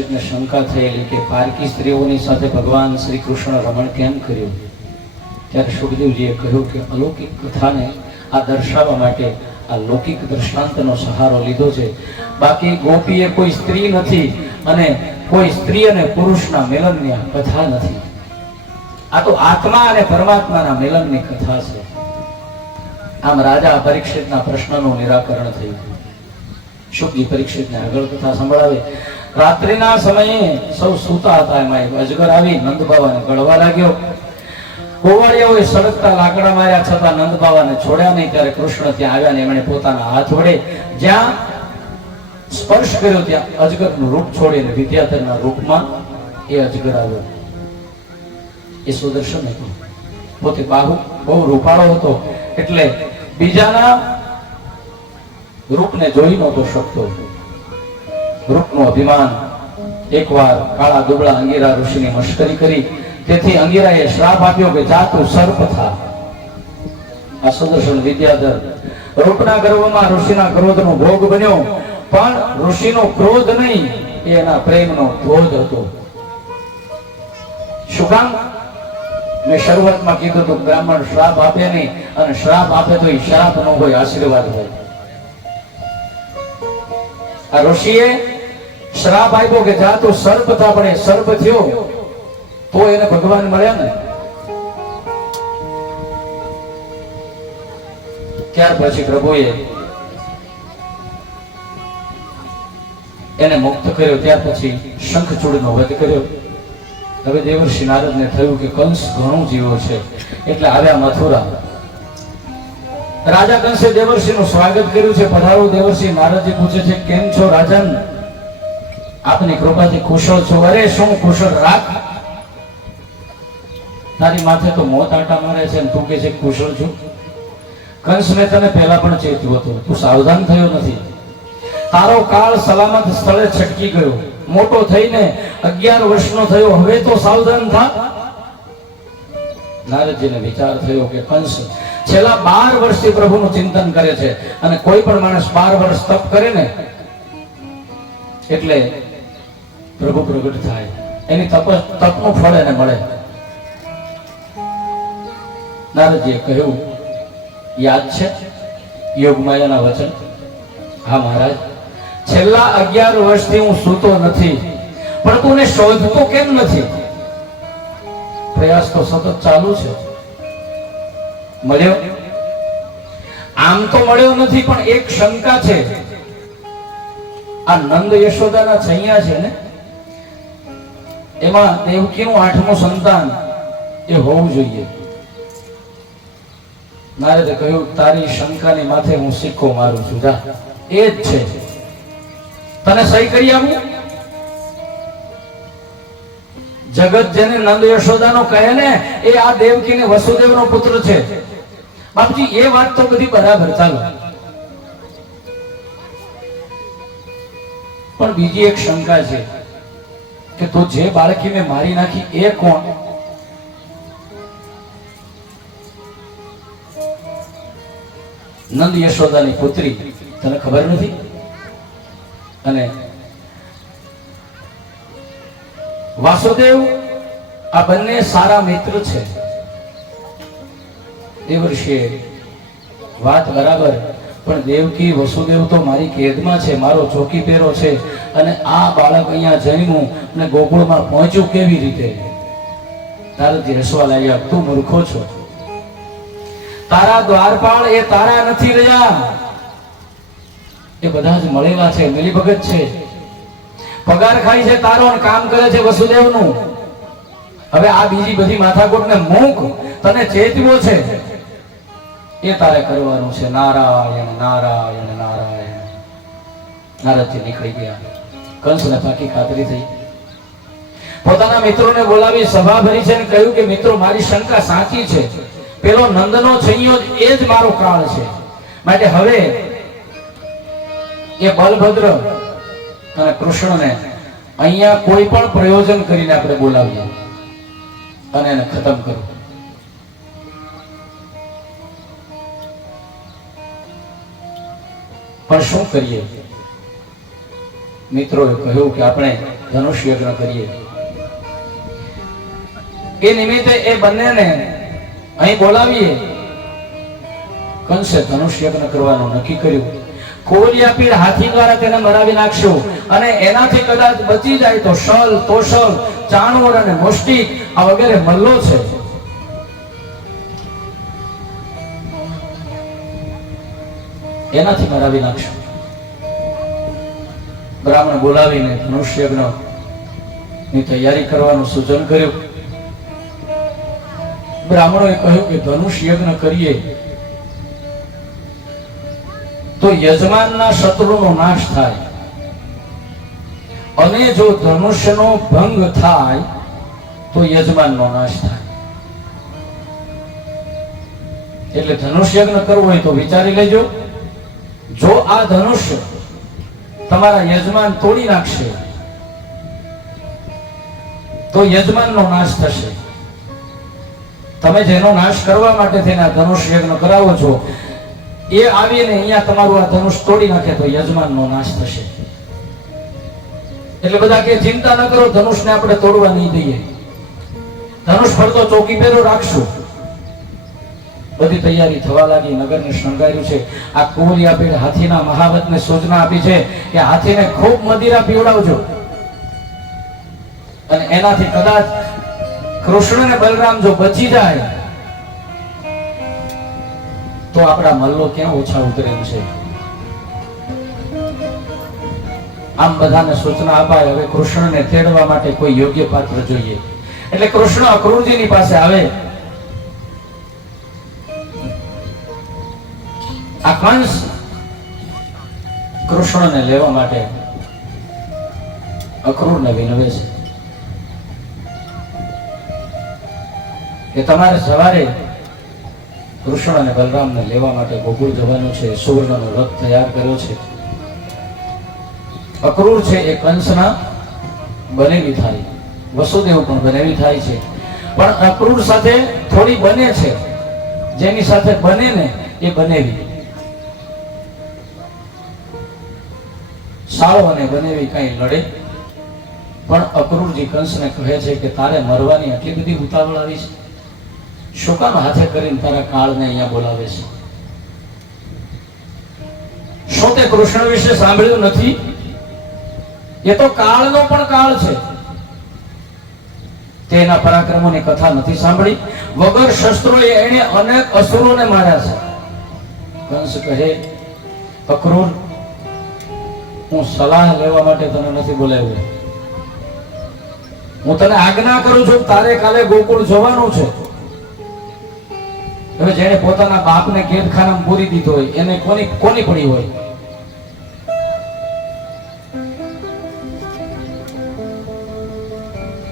પરીક્ષિતને શંકા થયેલી કે પારકી સ્ત્રીઓની સાથે ભગવાન શ્રી કૃષ્ણ રમણ કેમ કર્યું? ત્યારે સુખદેવજીએ કહ્યું કે અલૌકિક કથાને આ દર્શાવવા માટે આ લૌકિક દ્રષ્ટાંતનો સહારો લીધો છે. બાકી ગોપી એ કોઈ સ્ત્રી નથી અને કોઈ સ્ત્રી અને પુરુષના મિલનની કથા નથી. આ તો આત્મા અને પરમાત્માના મિલનની કથા છે. આમ રાજા પરીક્ષિતના પ્રશ્નનું નિરાકરણ થયું. શુકજી પરીક્ષિતને આગળ કથા સંભળાવે. રાત્રિના સમયે સૌ સૂતા હતા, એમાં એક અજગર આવી નંદ બાવાને ગળવા લાગ્યો. ગોવાળિયાઓએ સળગતા લાકડા માર્યા છતાં નંદ બાવાને છોડ્યા નહીં. ત્યારે કૃષ્ણ ત્યાં આવ્યા ને એમણે પોતાના હાથ વડે જ્યાં સ્પર્શ કર્યો ત્યાં અજગરનું રૂપ છોડીને વિદ્યાધરના રૂપમાં એ અજગર આવ્યો. એ સુદર્શન હતો. પોતે બહુ રૂપાળો હતો એટલે બીજાના રૂપને જોઈ નહોતો શકતો. રૂપનું અભિમાન. એકવાર કાળા દુબળા અંગીરા ઋષિની મશ્કરી કરી, તેથી અંગીરાએ શ્રાપ આપ્યો કે જા તું સર્પ થા. આ સુદર્શન વિદ્યાધર રૂપના ગર્વમાં ઋષિના ક્રોધનો ભોગ બન્યો, પણ ઋષિનો ક્રોધ નહીં, એના પ્રેમનો ધોધ હતો. શું કામ? મેં શરૂઆતમાં કીધું હતું, બ્રાહ્મણ શ્રાપ આપે નહીં, અને શ્રાપ આપે તો એ શ્રાપ ન હોય, આશીર્વાદ હોય. આ ઋષિએ શ્રાપ આપ્યો કે જા તું સર્પ થા, પણ એ સર્પ થયો તો એને ભગવાન મળ્યા ને. ત્યાર પછી પ્રભુએ એને મુક્ત કર્યો. ત્યાર પછી શંખચૂડનો વધ કર્યો. હવે દેવર્ષિ નારદને થયું કે કંસ ઘણું જીવો છે, એટલે આવ્યા મથુરા. રાજા કંસે દેવર્ષિનું સ્વાગત કર્યું છે. પધારો દેવર્ષિ. નારદજી પૂછે છે, કેમ છો રાજન? આપની કૃપાથી કુશળ છો? અરે શું કુશળ રાખ, તારી માથે તો મોત આટા મારે છે, તું કે છે કુશળ છું. કંસ મેં તને પહેલા પણ ચેત્યું હતું, તું સાવધાન થયો નથી. તારો કાળ સલામત સ્થળે છટકી ગયો. મોટો થઈને 11 વર્ષનો થયો, હવે તો સાવધાન થા. નારદજીને વિચાર થયો કે કંસ છેલ્લા 12 વર્ષથી પ્રભુનું ચિંતન કરે છે, અને કોઈ પણ માણસ 12 વર્ષ તપ કરે ને એટલે પ્રભુ પ્રગટ થાય, એની તપનું ફળ એને મળે. નારદજીએ કહ્યું, યાદ છે યોગમાયાના વચન? હા મહારાજ, છેલ્લા 11 વર્ષથી હું સૂતો નથી, પણ તું ને શોધતો કેમ નથી? પ્રયાસ તો સતત ચાલુ છે. મળ્યો? આમ તો મળ્યો નથી, પણ એક શંકા છે. આ નંદ યશોદાના છૈયા છે ને, એમાં દેવકીનું 8મું સંતાન એ હોવું જોઈએ. નારદે કહ્યું, તારી શંકાની માથે હું સિક્કો મારું છું, જા, એ જ છે. તને સહી કરી આપું? જગત જેને નંદ યશોદાનો કહે ને, એ આ દેવકી ને વસુદેવનો પુત્ર છે. બાપજી, એ વાત તો બધી બરાબર, ચાલો. પણ બીજી એક શંકા છે કે તો જે બાળકી મેં મારી નાખી એ કોણ? નંદ યશોદાની પુત્રી, તને ખબર નથી? અને વાસુદેવ, આ બંને સારા મિત્ર છે. દેવર્ષિએ વાત બરાબર, પણ દેવકી વસુદેવ તો મારી કેદમાં છે, મારો ચોકી પેરો છે, અને આ બાળક અહીંયા જન્મ્યું અને ગોકુળમાં પહોંચ્યું કેવી રીતે? નારદજી હસવા લાગ્યા, તું મૂર્ખો છો. તારા દ્વારપાળ એ તારા નથી રહ્યા, એ બધા જ મળેલા છે, મિલીભગત છે. પગાર ખાય છે તારો અને કામ કરે છે વસુદેવનું. હવે આ બીજી બધી માથાકૂટને મૂક, તને ચેતવો છે એ તારે કરવાનું છે. નારાયણ નારાયણ નારાયણ. નારદજી નીકળી ગયા. કંસને પાકી ખાતરી થઈ. પોતાના મિત્રોને બોલાવી સભા ભરી છે અને કહ્યું કે મિત્રો, મારી શંકા સાચી છે. પેલો નંદનો છૈયો એ જ મારો કાળ છે, માટે હવે એ બલભદ્ર અને કૃષ્ણને અહીંયા કોઈ પણ પ્રયોજન કરીને આપણે બોલાવીએ અને એને ખતમ કરવું. પણ શું કરીએ? મિત્રોએ કહ્યું કે આપણે ધનુષ યજ્ઞ કરીએ. એ નિમિત્તે એ બંનેને અહીં બોલાવીએ. કંસે ધનુષ યજ્ઞ કરવાનું નક્કી કર્યું. કોલિયા પીડ હાથી દ્વારા તેને મરાવી નાખશું અને એનાથી કદાચ બચી જાય તો શલ, તોશલ, ચાણોર અને મુષ્ટિક આ વગેરે મલ્લો છે, એનાથી મરાવી નાખશું. બ્રાહ્મણ બોલાવીને ધનુષ યજ્ઞ ની તૈયારી કરવાનું સૂચન કર્યું. બ્રાહ્મણોએ કહ્યું કે ધનુષ યજ્ઞ કરીએ તો યજમાનના શત્રુનો નાશ થાય અને જો ધનુષ્યનો ભંગ થાય તો યજમાનનો નાશ થાય. એટલે ધનુષ યજ્ઞ કરવો હોય તો વિચારી લેજો. જો આ ધનુષ્ય તમારા યજમાન તોડી નાખશે તો યજમાનનો નાશ થશે. તમે જેનો નાશ કરવા માટે થઈને આ ધનુષ યજ્ઞ કરાવો છો એ આવીને અહીંયા તમારું આ ધનુષ તોડી નાખે તો યજમાનનો નાશ થશે. એટલે બધા કે ચિંતા ન કરો, ધનુષને આપણે તોડવા નહીં દઈએ, ધનુષ ફરતો ચોકી પેરો રાખશું. બધી તૈયારી થવા લાગી. નગરને શણગાર્યું છે. આ કોલિયા પીડ હાથીના મહાવતને સૂચના આપી છે કે હાથીને ખૂબ મદિરા પીવડાવજો અને એનાથી કદાચ કૃષ્ણ અને બલરામ જો બચી જાય તો આપણા મલ્લો ક્યાં ઓછા ઉતરે છે. આમ બધાને સૂચના અપાય. હવે કૃષ્ણને તેડવા માટે કોઈ યોગ્ય પાત્ર જોઈએ. એટલે કૃષ્ણ અક્રૂરજીની પાસે આવે. આ કંસ કૃષ્ણને લેવા માટે અક્રૂરને વિનવે છે કે તમારે સવારે કૃષ્ણ અને બલરામને લેવા માટે ગોકુળ જવાનું છે. સુવર્ણનો રથ તૈયાર કર્યો છે. અક્રૂર છે એ કંસના બનેવી થાય, વસુદેવ પણ બનેવી થાય છે, પણ અક્રૂર સાથે થોડી બને છે. જેની સાથે બને ને એ બનેવી. સાળો અને બનેવી કઈ લડે, પણ અક્રૂરજી કંસને કહે છે કે તારે મરવાની આટલી બધી ઉતાવળ આવી છે, શું કામ હાથે કરીને તારા કાળને અહીંયા બોલાવે છે? શું તે કૃષ્ણ વિશે સાંભળ્યું નથી? એ તો કાળનો પણ કાળ છે. તેના પરાક્રમોની કથા નથી સાંભળી? વગર શસ્ત્રોએ એને અનેક અસુરોને માર્યા છે. કંસ કહે અક્રૂર, હું સલાહ લેવા માટે તને નથી બોલાવ્યો. હું તને આજ્ઞા કરું છું, તારે કાલે ગોકુળ જવાનું છે. હવે જેને પોતાના બાપને કેદખાનામાં પૂરી દીધો હોય એને કોની પડી હોય?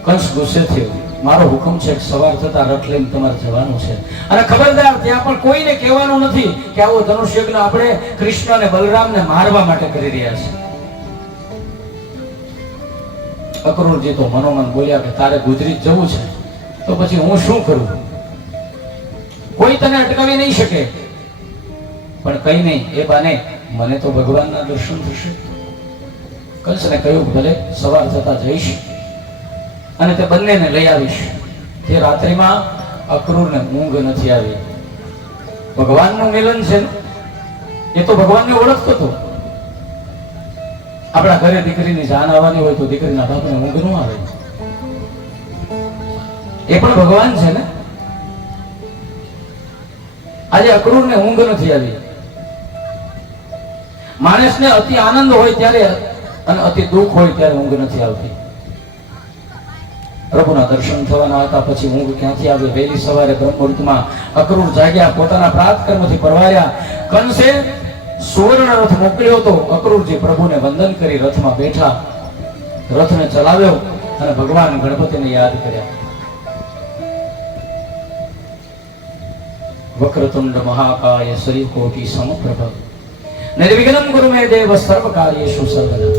કંસ ગુસ્સે થયો. મારો હુકમ છે સવાર થતા રથ લઈને તમારે જવાનું છે અને ખબરદાર ત્યાં પણ કોઈને કહેવાનું નથી કે આવો ધનુષ યજ્ઞ આપણે કૃષ્ણ અને બલરામને મારવા માટે કરી રહ્યા છે. અક્રૂરજી તો મનોમન બોલ્યા કે તારે ગુજરી જવું છે તો પછી હું શું કરું? કોઈ તને અટકાવી નહીં શકે. પણ કઈ નહીં, એ બાને મને તો ભગવાનના દર્શન થશે. કંસને કહ્યું ભલે સવાર થતા જઈશ અને તે બંનેને લઈ આવીશ. તે રાત્રિમાં અક્રૂરને ઊંઘ નથી આવી. ભગવાનનું મિલન છે ને, એ તો ભગવાનને ઓળખતો હતો. આપણા ઘરે દીકરીની જાન આવવાની હોય તો દીકરીના બાપને ઊંઘ ન આવે. એ પણ ભગવાન છે ને. આજે અક્રૂરને ઊંઘ નથી આવી. માણસને અતિ આનંદ હોય ત્યારે અને અતિ દુઃખ હોય ત્યારે ઊંઘ નથી આવતી. પ્રભુના દર્શન થવાના હતા, પછી ઊંઘ ક્યાંથી આવે? વહેલી સવારે બ્રહ્મુહૂર્તમાં અક્રૂર જાગ્યા, પોતાના પ્રાત કર્મથી પરવાર્યા. કંસે સુવર્ણ રથ મોકલ્યો હતો. અક્રૂરજી પ્રભુને વંદન કરી રથમાં બેઠા, રથને ચલાવ્યો અને ભગવાન ગણપતિને યાદ કર્યા. વક્રતુંડ મહાકાય સૂર્યકોટિ સમપ્રભ નિર્વિઘ્નં કુરુ મે દેવ સર્વકાર્યેષુ સર્વદા.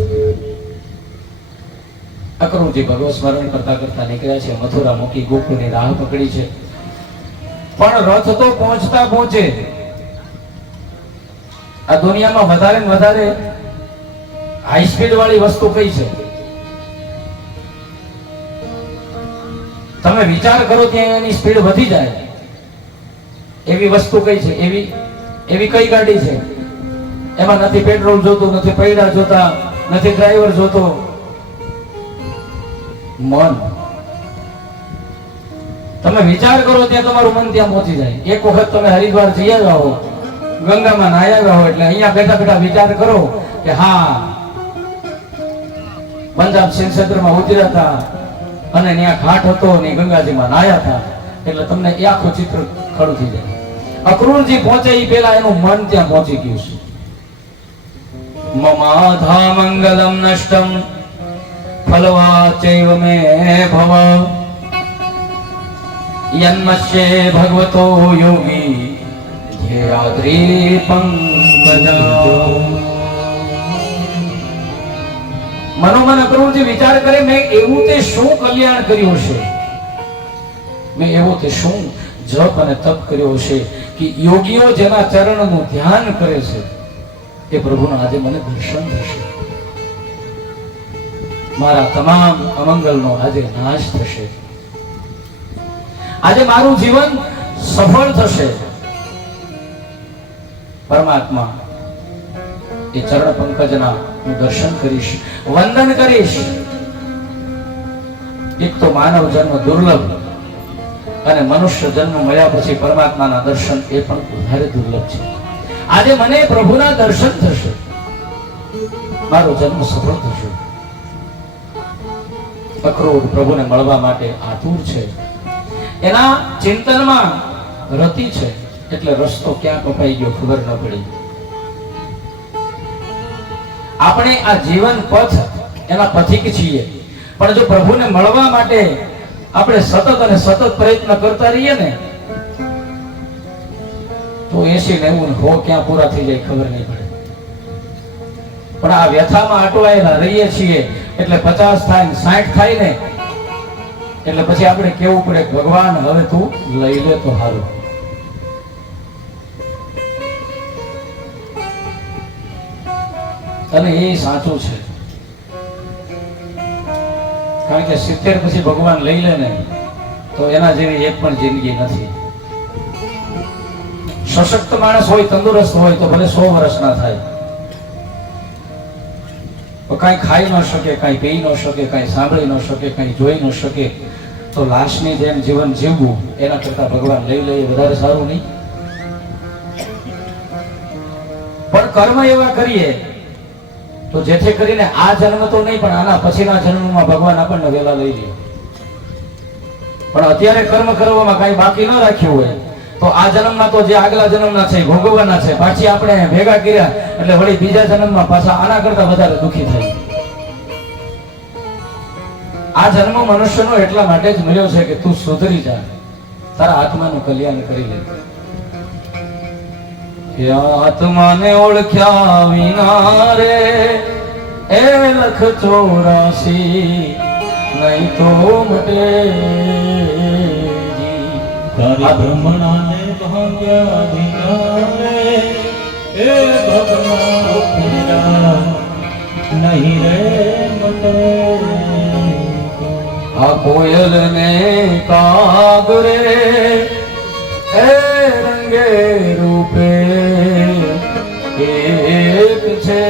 અક્રૂરજી ભગવત સ્મરણ કરતા કરતા નીકળ્યા છે. મથુરા મૂકી ગોકુળની રાહ પકડી છે. પણ રથ તો પહોંચે. આ દુનિયામાં વધારે ને વધારે હાઈ સ્પીડ વાળી વસ્તુ કઈ છે? તમે વિચાર કરો ત્યાં એની સ્પીડ વધી જાય એવી વસ્તુ કઈ છે? એવી કઈ ગાડી છે? એમાં નથી પેટ્રોલ જોતું, નથી પૈડા જોતા, નથી ડ્રાઈવર જોતો, મન. તમે વિચાર કરો ત્યાં તમારું મન ત્યાં પહોંચી જાય. એક વખત તમે હરિદ્વાર જઈ આવ્યા હો, ગંગામાં નાહી આવ્યા હો, એટલે અહીંયા બેઠા બેઠા વિચાર કરો કે હા પંજાબ સિંધ ક્ષેત્રમાં ઉતર્યા હતા અને ત્યાં ઘાટ હતો ને ગંગાજીમાં નાહ્યા હતા, એટલે તમને એ આખું ચિત્ર ખડું થઈ જાય. અક્રૂરજી પહોંચે એ પેલા એનું મન ત્યાં પહોંચી ગયું છે. મમાધા મંગલમ નષ્ટમ ફલવા ચૈવ મે ભવ યન્મસ્યે ભગવતો યોગી ધ્યેયાદ્રી પંકજા. મનોમન અક્રૂરજી વિચાર કરે મેં એવું તે શું કલ્યાણ કર્યું છે, મેં એવો તે શું જપ અને તપ કર્યો છે કે યોગીઓ જેના ચરણનું ધ્યાન કરે છે એ પ્રભુના આજે મને દર્શન થશે. મારા તમામ અમંગલનો આજે નાશ થશે. આજે મારું જીવન સફળ થશે. પરમાત્મા એ ચરણ પંકજના હું દર્શન કરીશ, વંદન કરીશ. એક તો માનવ જન્મ દુર્લભ અને મનુષ્ય જન્મ મળ્યા પછી પરમાત્માના દર્શન એ પણ વધારે દુર્લભ છે. આજે મને પ્રભુના દર્શન થશે, મારો જન્મ સફળ થશે. અક્રૂર પ્રભુને મળવા માટે આતુર છે, એના ચિંતનમાં રતિ છે, એટલે રસ્તો ક્યાં કપાઈ ગયો ખબર ન પડી. આપણે આ જીવન પથ એના પથિક છીએ, પણ જો પ્રભુને મળવા માટે આપણે સતત અને સતત પ્રયત્ન કરતા રહીએ ને તો 80, 90, 100 ક્યાં પૂરા થઈ જાય ખબર નહીં પડે. પણ આ વ્યથામાં અટવાયેલા રહીએ છીએ એટલે 50 થાય 60 થાય ને એટલે પછી આપણે કેવું પડે ભગવાન હવે તું લઈ લે તો સારું. અને એ સાચું છે, કારણ કે 70 પછી ભગવાન લઈ લે ને તો એના જેવી એક પણ જિંદગી નથી. સશક્ત માણસ હોય, તંદુરસ્ત હોય તો ભલે 100 વર્ષ ના થાય, કઈ ખાઈ ન શકે, કઈ પી ન શકે, કઈ સાંભળી ન શકે, કઈ જોઈ ન શકે, તો લાશની જેમ જીવન જીવવું એના કરતા ભગવાન લઈ લે વધારે સારું નહીં? પણ કર્મ એવા કરીએ તો જેથી કરીને આ જન્મ તો નહીં પણ આના પછીના જન્મમાં ભગવાન આપણને વેલા લઈ લે. પણ અત્યારે કર્મ કરવામાં કઈ બાકી ન રાખ્યું હોય તો આ જન્મમાં તો જે આગલા જન્મના છે ભોગવવાના છે, પાછી આપણે ભેગા કર્યા એટલે વળી બીજા જન્મમાં પાછા આના કરતા વધારે દુઃખી થાય. આ જન્મ મનુષ્યનો એટલા માટે જ મળ્યો છે કે તું સુધરી જા, તારા આત્માનું કલ્યાણ કરી લે. આત્માને ઓળખ્યા વિના રે એ 184 નહીં તો મટે. તારી બ્રહ્મણાને ભાગ્યા વિના રે એ ભગવાન નહીં રે મટે. આ કોયલ ને કાગરે એ રંગે રૂપે એક છે.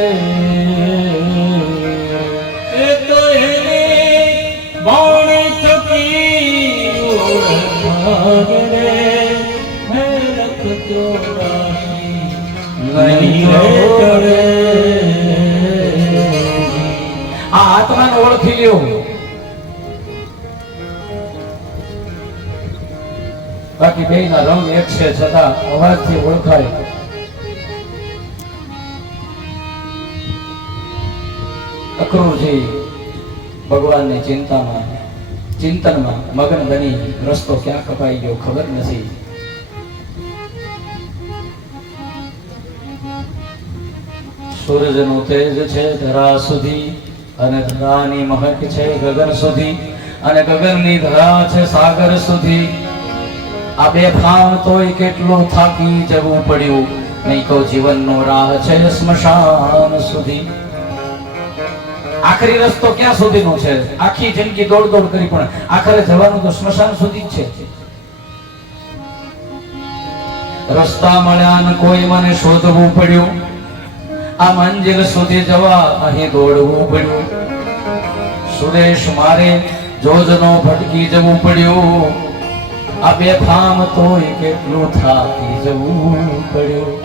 એ તો એની વાણી થકી ઓળખાગરે હે 184 નહીં રે ટળે. આ આત્માને ઓળખી લ્યો. બાકી બેયના રંગ એક છે છતાં અવાજથી ઓળખાય. અક્રૂરજી ભગવાનની ચિંતનમાં મગન બની રસ્તો ક્યાં કપાઈ ગયો ખબર નથી. સૂરજનું તેજ છે ધરા સુધી અને ધરાની મહક છે ગગન સુધી અને ગગનની ધરા છે સાગર સુધી. આ બે ફામ તોય કેટલું થાકી જવું પડ્યું, નહીં તો જીવનનો રાહ છે સ્મશાન સુધી. આખરી રસ્તો ક્યાં સુધીનો છે? આખી જિંદગી દોડ દોડ કરી પણ આખરે જવાનું તો સ્મશાન સુધી જ છે. રસ્તા મળ્યા ને કોઈ મને શોધવું પડ્યું, આ મંજિલ સુધી જવા અહીં દોડવું પડ્યું. સુરેશ મારે જોજનો ભટકી જવું પડ્યું, આ બેફામ તોય કેટલું થાકી જવું પડ્યું.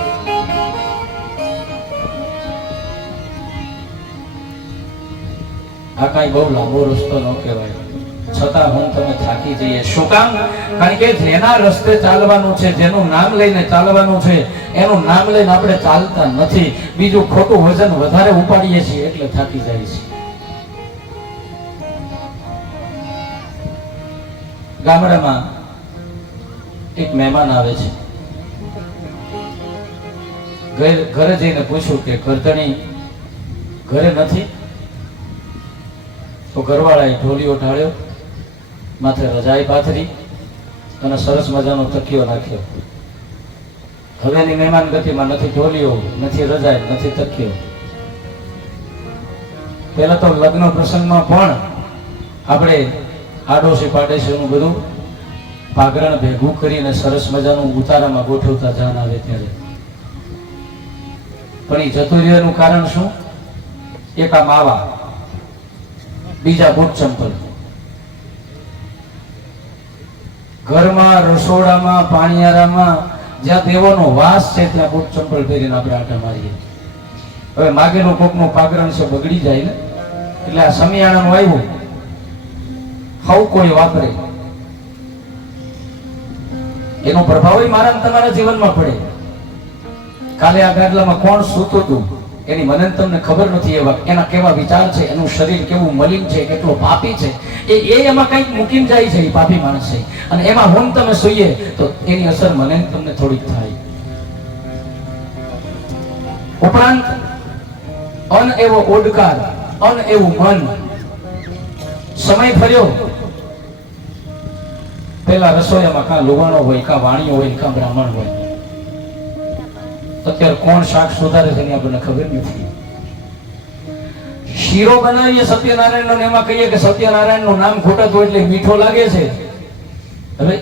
આ કઈ બહુ લાંબો રસ્તો ન કહેવાય, છતાં હું તમે થાકી જઈએ. શું કામ? કારણ કે જેના રસ્તે ચાલવાનું છે, જેનું નામ લઈને ચાલવાનું છે, એનું નામ લઈને આપણે ચાલતા નથી. બીજું ખોટું વજન વધારે ઉપાડીએ છીએ એટલે થાકી જાય છે. ગામડામાં એક મહેમાન આવે છે. ઘરે જઈને પૂછ્યું કે કરધણી ઘરે નથી? તો ઘરવાળાએ ઢોલિયો ઢાળ્યો, માથે રજાઈ પાથરી અને સરસ મજાનો તકિયો નાખ્યો. હવેની મહેમાન ગતિમાં નથી ઢોલિયો, નથી રજાઈ, નથી તકિયો. પેલા તો લગ્ન પ્રસંગમાં પણ આપણે આડોશી પાડોશીનું બધું પાઘરણ ભેગું કરીને સરસ મજાનું ઉતારામાં ગોઠવતા જાન આવે ત્યારે. પણ એ જતું રહેવાનું કારણ શું? એક આ માવા, બીજા બૂટ ચંપલ. ઘરમાં, રસોડામાં, પાણીયારામાં જ્યાં દેવોનો વાસ છે ત્યાં બૂટ ચંપલ પહેરીને આપણે આટા મારીએ. હવે માગેલું કોકનું પાગરણ છે બગડી જાય ને, એટલે આ સમિયાણાનું આવ્યું, હવ કોઈ વાપરે, એનો પ્રભાવ મારા તમારા જીવનમાં પડે. કાલે આ ગાડલામાં કોણ સૂતું હતું એની મને તમને ખબર નથી. એના કેવા વિચાર છે, એનું શરીર કેવું મલિન છે, કેટલો પાપી છે, એ એમાં કંઈક મૂકીને જાય છે. એ પાપી માણસ છે અને એમાં હું તમે સૂઈએ તો એની અસર મને તમને થોડીક થાય. ઉપરાંત અન એવો ઓડકાર, અન એવું મન. સમય ફર્યો, પેલા રસોઈયામાં કાં લુવાણો હોય, કાં વાણીઓ હોય, કાં બ્રાહ્મણ હોય. અત્યારે કોણ શાક સુધારે છે એની આપણને ખબર નથી. શીરો બનાવીએ સત્યનારાયણ નો, એમાં કહીએ કે સત્યનારાયણ નું નામ ખોટું હોય એટલે મીઠો લાગે છે. હવે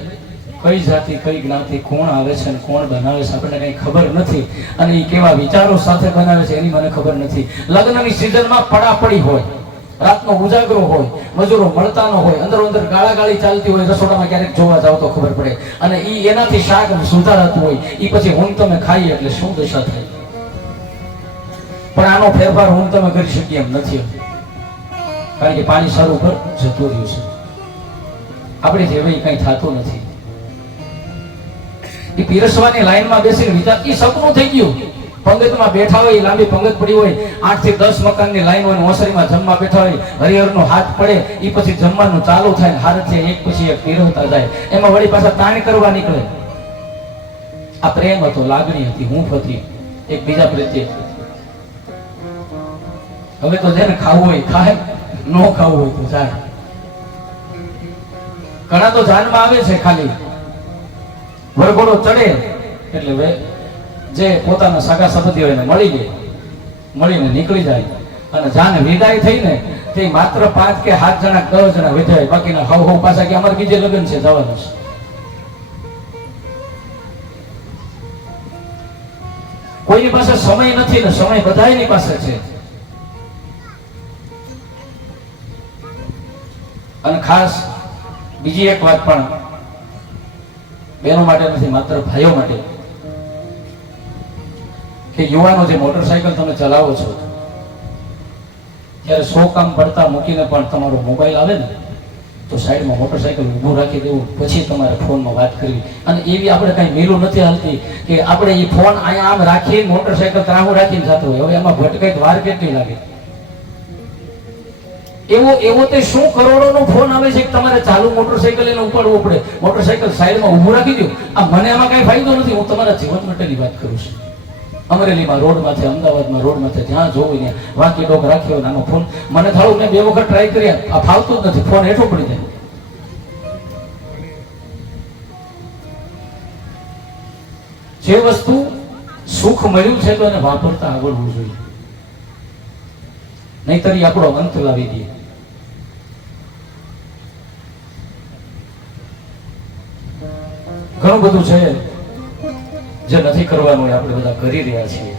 કઈ જાતિ, કઈ જ્ઞાતિ, કોણ આવે છે અને કોણ બનાવે છે આપણને કઈ ખબર નથી. અને એ કેવા વિચારો સાથે બનાવે છે એની મને ખબર નથી. લગ્નની સિઝનમાં પડાપડી હોય, રાતનો ઉજાગરો હોય, મજૂરો મળતા ન હોય, અંદરો અંદર ગાળાગાળી ચાલતી હોય, રસોડામાં ક્યારેક જોવા જાવ તો ખબર પડે. અને ઈ એનાથી શાક સુધારાતું હોય, ઈ પછી હું તમે ખાઈએ એટલે શું દશા થાય. પણ આનો ફેરફાર હું તમે કરી શકીએ એમ નથી, કારણ કે પાણી સર ઉપર જતું રહ્યું છે. આપણે જેવું કઈ થતું નથી. એ પીરસવાની લાઈનમાં બેસીને વિચાર, એ સપનું થઈ ગયું. પંગતમાં બેઠા હોય, લાંબી પંગત પડી હોય, 8 થી 10 મકાનની લાઈન હોય, ઓસરીમાં જમવા બેઠા હોય, હરિહરનો હાથ પડે, એ પછી જમવાનું ચાલુ થાય, હાથથી એક પછી એક પીરવતા જાય. એમાં વળી પાછા તાણ કરવા નીકળે. આ પ્રેમ હતો, લાગણી હતી, હૂંફ હતી એકબીજા પ્રત્યે. હવે તો જેને ખાવું હોય ખાય, ન ખાવું હોય તો જાય. ઘણા તો જાનમાં આવે છે ખાલી વરઘોડો ચડે એટલે જે પોતાના સગા સંબંધી હોય એને મળીને નીકળી જાય. અને જાને વિદાય થઈને તે માત્ર 5 કે 7 જણા 10 જણા વિદાય, બાકીના હવ પાછા કે અમારે બીજે લગ્ન છે જવાનું છે. કોઈની પાસે સમય નથી ને સમય બધાની પાસે છે. અને ખાસ બીજી એક વાત પણ બહેનો માટે નથી, માત્ર ભાઈઓ માટે, કે યુવાનો જે મોટરસાયકલ તમે ચલાવો છો ત્યારે 100 કામ પડતા મૂકીને પણ તમારો મોબાઈલ આવે ને તો સાઈડમાં મોટરસાયકલ ઊભું રાખી દેવું, પછી તમારે ફોનમાં વાત કરવી. અને એવી આપણે કઈ મેલું નથી હાલતી કે આપણે એ ફોન અહીંયા આમ રાખી મોટરસાયકલ ત્રાહું રાખીને જતો હોય. હવે એમાં ભટકાઈ વાર કેટલી લાગે. એવો તે શું કરોડોનો ફોન આવે છે કે તમારે ચાલુ મોટરસાયકલ એને ઉપાડવું પડે, મોટરસાયકલ સાઈડમાં ઊભું રાખી દો. આ મને આમાં કઈ ફાયદો નથી. હું તમારા જીવન માટેની વાત કરું છું. અમરેલીમાં રોડમાંથી, અમદાવાદમાં રોડમાંથી, જ્યાં જોવું ત્યાં વાંકી ડોક રાખ્યો નાનો ફોન. મને થાળું મેં 2 વખત ટ્રાય કર્યા, આ ફાવતું જ નથી, ફોન હેઠો પડી જાય. જે વસ્તુ સુખ મળ્યું છે તો એને વાપરતા આવડવું જોઈએ. નહીતર ઈ આપણો અંત લાવી દે. ઘણું બધું છે જે નથી કરવાનું એ આપણે બધા કરી રહ્યા છીએ.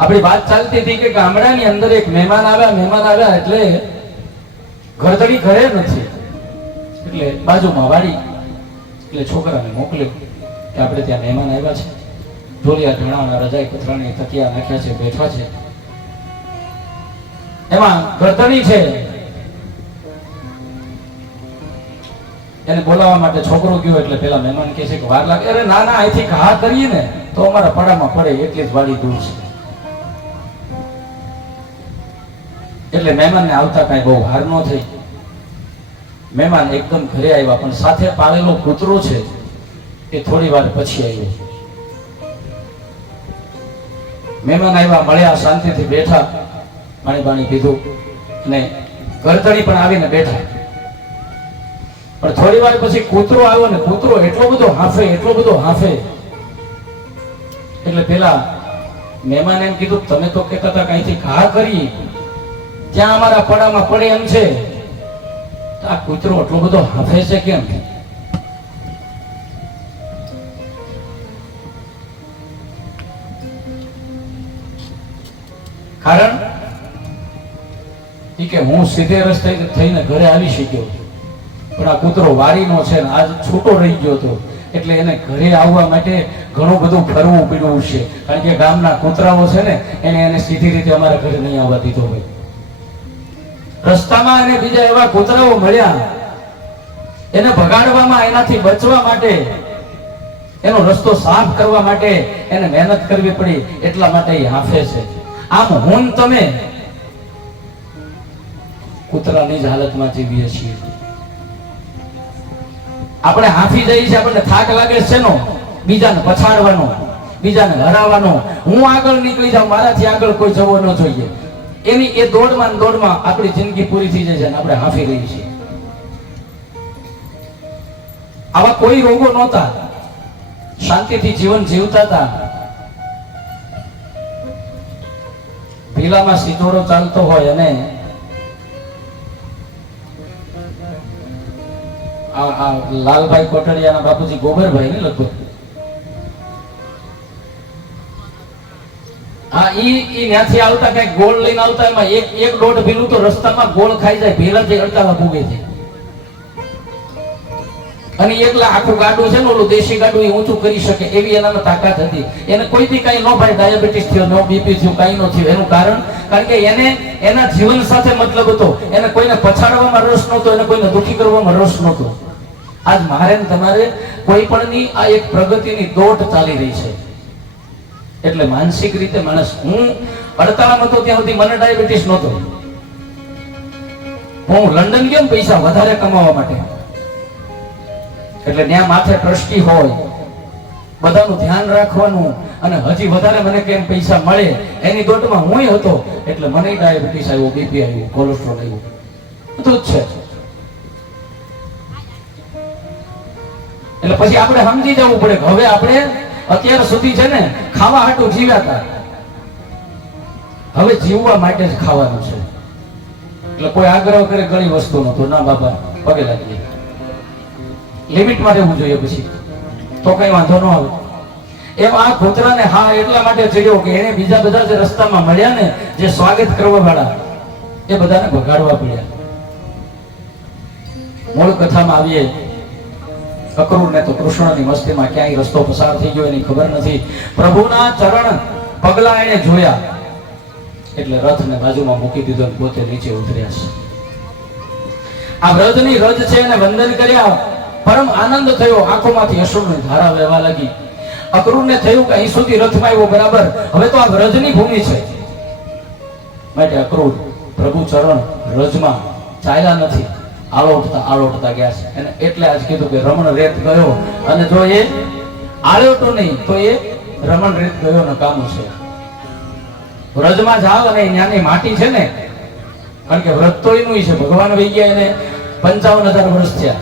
આપણી વાત ચાલતી હતી કે ગામડાની અંદર એક મહેમાન આવ્યા એટલે ઘરધણી ઘરે નથી એટલે બાજુમાં વાડી એટલે છોકરાને મોકલ્યો કે આપણે ત્યાં મહેમાન આવ્યા છે, ઢોલિયા ઢણાના રજાઈ પથરાણી તકિયા નાખ્યા છે, બેઠા છે. એમાં ઘરધણી છે, એને બોલાવવા માટે છોકરો ગયો એટલે પેલા મહેમાન કહે છે કે વાર લાગે. અરે ના ના, અહીંથી ઘા કરીએ ને તો અમારા પડામાં પડે એટલી જ વાડી દૂર છે. એટલે મહેમાનને આવતા કઈ બહુ હાર ન થઈ. મહેમાન એકદમ ઘરે આવ્યા, પણ સાથે પાળેલો કૂતરો છે એ થોડી વાર પછી આવ્યો. મહેમાન આવ્યા, મળ્યા, શાંતિથી બેઠા, પાણી પાણી પીધું અને ઘરધણી પણ આવીને બેઠા. પણ થોડી વાર પછી કૂતરો આવ્યો ને કૂતરો એટલો બધો હાંફે એટલે પેલા મહેમાન એમ કીધું, તમે તો કહેતા હતા કઈથી ઘા કરી, ત્યાં અમારા પડામાં પડે એમ છે, આ કૂતરો એટલો બધો હાંફે છે કેમ? કારણ કે હું સીધે રસ્તે થઈને ઘરે આવી શક્યો, પણ આ કૂતરો વાડીનો છે ને આજ છૂટો રહી ગયો હતો એટલે એને ઘરે આવવા માટે ઘણું બધું ફરવું પડ્યું છે. કારણ કે ગામના કૂતરાઓ છે ને એને સીધી રીતે અમારા ઘરે નહીં આવવા દીધો હોય. રસ્તામાં એને બીજા એવા કૂતરાઓ મળ્યા, એને ભગાડવામાં, એનાથી બચવા માટે, એનો રસ્તો સાફ કરવા માટે એને મહેનત કરવી પડી, એટલા માટે એ હાંફે છે. આમ હું તમે કૂતરાની જ હાલતમાં જીવીએ છીએ. આપણે હાંફી જઈએ છીએ, આપણને થાક લાગે છે નો બીજાને પછાડવાનો, બીજાને હરાવવાનો, હું આગળ નીકળી જાઉં, મારાથી આગળ કોઈ જવો ન જોઈએ, એની એ દોડમાં આપણી જિંદગી પૂરી થઈ જાય છે અને આપણે હાંફી રહી છીએ. આવા કોઈ રોગો નહોતા, શાંતિથી જીવન જીવતા હતા. ભીલામાં સિધોરો ચાલતો હોય અને લાલભાઈ કોટડિયાના બાપુજી ગોબરભાઈ ને લગભગ ત્યાંથી આવતા કઈક ગોળ લઈને આવતા, એમાં એક દોઢ ભીલું તો રસ્તામાં ગોળ ખાઈ જાય, ભીલાથી અડતાવા પૂગે છે. અને એકલા આખું ગાડું છે ને ઓલું દેશી ગાડું એ ઊંચું કરી શકે એવી એનામાં તાકાત હતી. એને કોઈથી કઈ ન ભાઈ, ડાયાબિટીસ થયો, નો બીપી થયું, કઈ ન થયું. એનું કારણ કે એને એના જીવન સાથે મતલબ હતો, એને કોઈને પછાડવામાં રસ નહોતો, એને કોઈને દુઃખી કરવામાં રસ નહોતો. આજ મારે તમારે કોઈ પણની આ એક પ્રગતિની દોટ ચાલી રહી છે. એટલે માનસિક રીતે માણસ, હું 48 હતો ત્યાં સુધી મને ડાયાબિટીસ નહોતો. હું લંડન ગયો પૈસા વધારે કમાવા માટે, એટલે ત્યાં માથે ટ્રસ્ટી હોય, બધાનું ધ્યાન રાખવાનું, અને હજી વધારે મને કેમ પૈસા મળે એની દોટમાં હું હતો. એટલે મને ડાયાબિટીસ આવ્યો, બીપી આવ્યું, કોલેસ્ટ્રોલ આવ્યું, બધું જ છે. એટલે પછી આપણે સમજી જવું પડે કે હવે આપણે અત્યાર સુધી છે ને ખાવા હાટું જીવ્યા હતા, હવે જીવવા માટે જ ખાવાનું છે. એટલે કોઈ આગ્રહ કરે ઘણી વસ્તુ નતો, ના બાબા પગે લાગીએ, લિમિટમાં રહેવું જોઈએ, પછી તો કઈ વાંધો ન આવે. એમ આ કૂતરાને હા એટલા માટે ચડ્યો કે એને બીજા બધા જે રસ્તામાં મળ્યા ને, જે સ્વાગત કરવા વાળા, એ બધાને ભગાડવા પડ્યા. મૂળ કથામાં આવીએ, અક્રૂરને તો કૃષ્ણની મસ્તીમાં ક્યાંય રસ્તો પસાર થઈ ગયો એની ખબર નથી. પ્રભુના ચરણ પગલા એને જોયા એટલે રથને બાજુમાં મૂકી દીધો, પોતે નીચે ઉતર્યા છે. આ વ્રજની રજ છે એને વંદન કર્યા, પરમ આનંદ થયો, આંખોમાંથી અશ્રુની ધારા વહેવા લાગી. અક્રૂરને થયું કે અહીં સુધી રથમાં આવ્યો બરાબર, હવે તો આ વ્રજની ભૂમિ છે. માટે અક્રૂર પ્રભુ ચરણ રજમાં ચાલ્યા નથી, આલોટતા ગયા છે. અને એટલે આજ કીધું કે રમણ રેત ગયો, અને જો એ આલોટો નહીં તો એ રમણ રેત ગયો નકામું છે. વ્રજમાં જાવ અને ત્યાંની માટી છે ને, કારણ કે વ્રત તો એનું છે, ભગવાન વહી ગયા એને 55,000 વર્ષ થયા,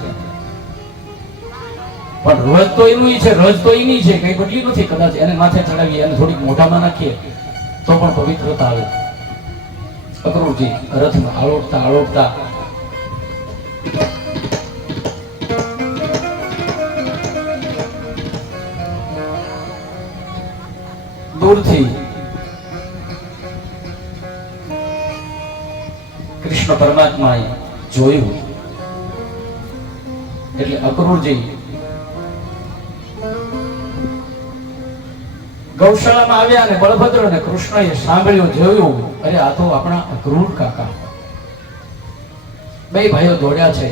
પણ રજ તો એનું છે, રજ તો એની છે, કઈ બદલી નથી. કદાચ એને માથે ચડાવીએ અને થોડીક મોઢામાં નાખીએ તો પણ પવિત્રતા આવે. અક્રૂરજી રથમાં આળોટતા આળોટતા દૂરથી કૃષ્ણ પરમાત્માએ જોયું એટલે અક્રૂરજી ગૌશાળામાં આવ્યા અને બળભદ્ર અને કૃષ્ણએ સાંભળ્યું જોયું, અરે આ તો આપણા અક્રૂર કાકા. બે ભાઈઓ દોડ્યા છે.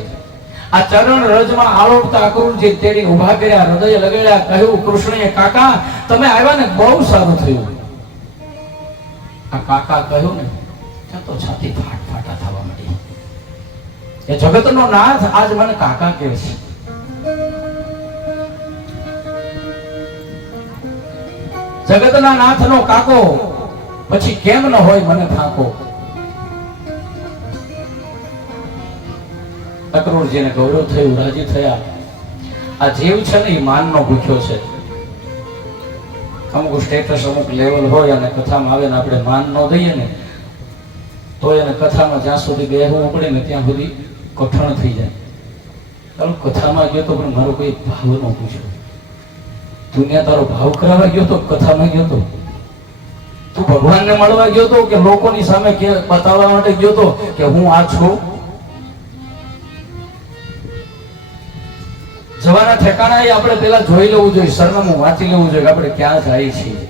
આ ચરણ રજમાં આળોટતા અક્રૂરજી તેડી ઉભા કર્યા, હૃદય લગાડ્યા, કહ્યું કૃષ્ણએ, કાકા તમે આવ્યા ને બહુ સારું થયું. આ કાકા કહ્યું ને ત્યાં તો છાતી ફાટા થવા માંડી. એ જગતનો નાથ આજ મને કાકા કહે છે. જગતના નાથનો કાકો પછી કેમ ન હોય મને ફાંકો. અક્રૂરજીને ગૌરવ થયું, રાજી થયા. આ જીવ છે ને એ માનનો ભૂખ્યો છે. અમુક સ્ટેટસ અમુક લેવલ હોય અને કથામાં આવે ને આપણે માન ન દઈએ ને તો એને કથામાં જ્યાં સુધી બેહવું પડે ને ત્યાં સુધી કઠણ થઈ જાય. ચાલો કથામાં ગયો તો પણ મારો કોઈ ભાવ ન પૂછ્યો. દુનિયા તારો ભાવ કરાવવા ગયો તો કથામાં ગયો તો? તું ભગવાનને મળવા ગયો તો કે લોકોની સામે કે બતાવવા માટે ગયો તો કે હું આ છું? જવાના ઠેકાણા એ આપણે પેલા જોઈ લેવું જોઈએ, સરનામું વાંચી લેવું જોઈએ, આપણે ક્યાં જાય છીએ.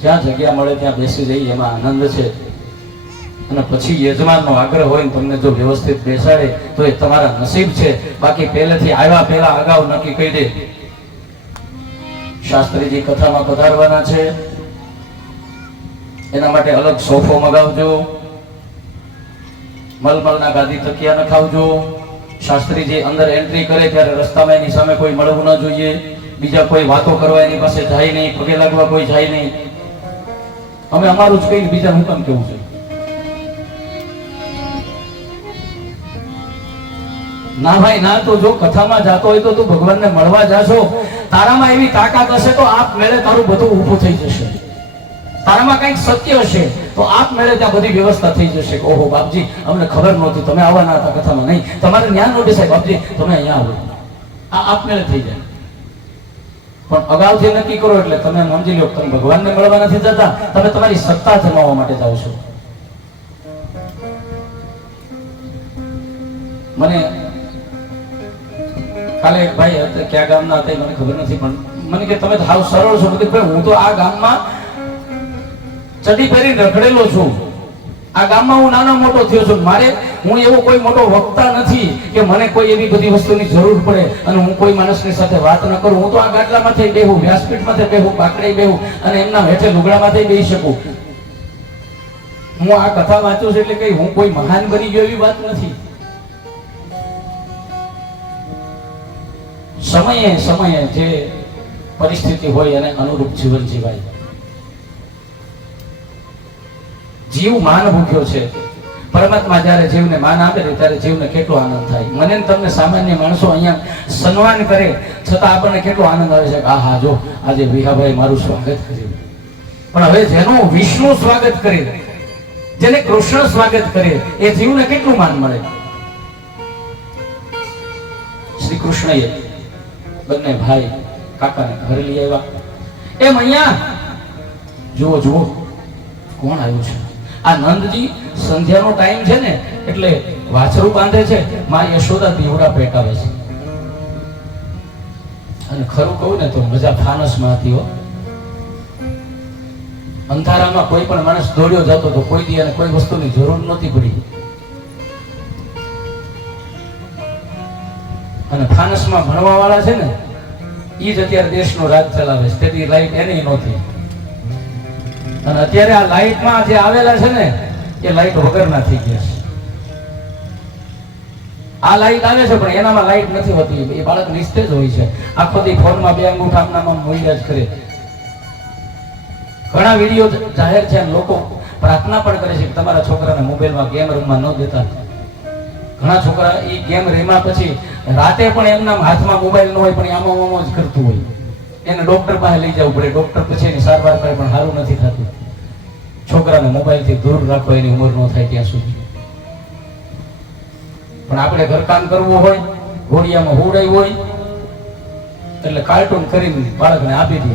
જ્યાં જગ્યા મળે ત્યાં બેસી જઈએ એમાં આનંદ છે. અને પછી યજમાનનો આગ્રહ હોય ને તમને જો વ્યવસ્થિત બેસાડે તો એ તમારા નસીબ છે. બાકી પહેલેથી આવ્યા પહેલા અગાઉ નક્કી કહી દે. શાસ્ત્રીજી કથામાં પધારવાના છે, એના માટે અલગ સોફો મગાવજો, મલમલના ગાદી તકિયા નખાવજો. શાસ્ત્રીજી અંદર એન્ટ્રી કરે ત્યારે રસ્તામાં એની સામે કોઈ મળવું ન જોઈએ, બીજા કોઈ વાતો કરવા એની પાસે જાય નહીં, પગે લાગવા કોઈ જાય નહીં. અમે અમારું જ કહીને બીજા હું કામ કેવું છે? ના ભાઈ ના. તો જો કથામાં જાતો હોય તો તું ભગવાનને મળવા જાશો, તારામાં એવી તાકાત હશે તો આપ મેળે તારું બધું ઊભું થઈ જશે. તારામાં કંઈક સત્ય હશે તો આપ મેળે ત્યાં બધી વ્યવસ્થા થઈ જશે. ઓહો બાપજી અમને ખબર નહોતી તમે આવવાના હતા કથામાં. નહીં, તમારે જ્ઞાન નોટિસ થાય બાપજી તમે અહીંયા આવો, આ આપ મેળે થઈ જાય. પણ અગાઉથી નક્કી કરો એટલે તમે સમજી લો તમે ભગવાનને મળવા નથી જતા, તમે તમારી સત્તા જમાવવા માટે જાઓ છો. મને કાલે એક ભાઈ હતા, ક્યાં ગામના હતા મને ખબર નથી, પણ મને કે તમે હાવ સરળ છો. હું તો આ ગામમાં ચડી પહેરીને રખડેલો છું. આ ગામમાં હું નાનો મોટો થયો છું. હું એવો કોઈ મોટો વક્તા નથી કે મને કોઈ એવી બધી વસ્તુની જરૂર પડે અને હું કોઈ માણસની સાથે વાત ન કરું. હું તો આ ગાટલામાંથી બેહું, વ્યાસપીઠમાંથી બેહું, બાકડે બેહું અને એમના હેઠે લુગડામાંથી બેહી શકું. હું આ કથા વાંચું છું એટલે કઈ હું કોઈ મહાન બની ગયો એવી વાત નથી. સમયે સમયે જે પરિસ્થિતિ હોય એને અનુરૂપ જીવન જીવાય. જીવ માન ભૂખ્યો છે. પરમાત્મા જ્યારે જીવને માન આપે ત્યારે જીવને કેટલો આનંદ થાય. મને તમને સામાન્ય માણસો અહીંયા સન્માન કરે છતાં આપણને કેટલો આનંદ આવે છે કે આહા જો આજે વિહાભાઈ મારું સ્વાગત કર્યું. પણ હવે જેનું વિષ્ણુ સ્વાગત કરે, જેને કૃષ્ણ સ્વાગત કરે એ જીવને કેટલું માન મળે. શ્રી કૃષ્ણએ બંને ભાઈ કાકાને ઘરે લઈ આવ્યા. એમ અહીંયા જુઓ જુઓ કોણ આવ્યું છે. આ નંદજી સંધ્યાનો ટાઈમ છે ને એટલે વાછરું બાંધે છે, માં યશોદા દીવડા પેટાવે છે. અને ખરું કહું ને તો મજા ફાનસમાં હતી હો. અંધારામાં કોઈ પણ માણસ દોડ્યો જતો તો કોઈ દી અને કોઈ વસ્તુની જરૂર નહોતી પડી. અને ફાનસમાં ભણવા વાળા છે ને ઈ જ અત્યારે દેશનો રાજ ચલાવે છે. તેથી લાઈટ એની નહોતી. અને અત્યારે આ લાઈટમાં જે આવેલા છે ને એ લાઈટ વગરના થઈ ગયા છે. આ લાઈટ આવે છે પણ એનામાં લાઈટ નથી હોતી. એ બાળક નિસ્તેજ હોય છે. આખો દી ફોનમાં બે અંગૂઠા આમનામાં મોઈયા જ કરે. ઘણા વિડીયો જાહેર છે. લોકો પ્રાર્થના પણ કરે છે કે તમારા છોકરાને મોબાઈલમાં ગેમ રમવા ન દેતા. ઘણા છોકરા એ ગેમ રમ્યા પછી રાતે પણ એમના હાથમાં મોબાઈલ ન હોય પણ આમાં જ કરતું હોય. એને ડોક્ટર પાસે લઈ જવું પડે. ડોક્ટર પછી એની સારવાર કરે પણ સારું નથી થતું. છોકરાને મોબાઈલથી દૂર રાખો એની ઉંમર ન થાય ત્યાં સુધી. પણ આપણે ઘરકામ કરવું હોય, ઘોડિયામાં હુડાઈ હોય એટલે કાર્ટૂન કરીને બાળકને આપી દે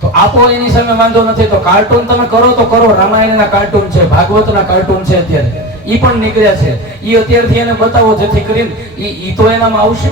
તો આપો, એની સામે વાંધો નથી. તો કાર્ટૂન તમે કરો તો કરો. રામાયણના કાર્ટૂન છે, ભાગવતના કાર્ટૂન છે, અત્યારે ઈ પણ નીકળ્યા છે. ઈ અત્યારથી એને બતાવો જેથી કરીને ઈ તો એનામાં આવશે.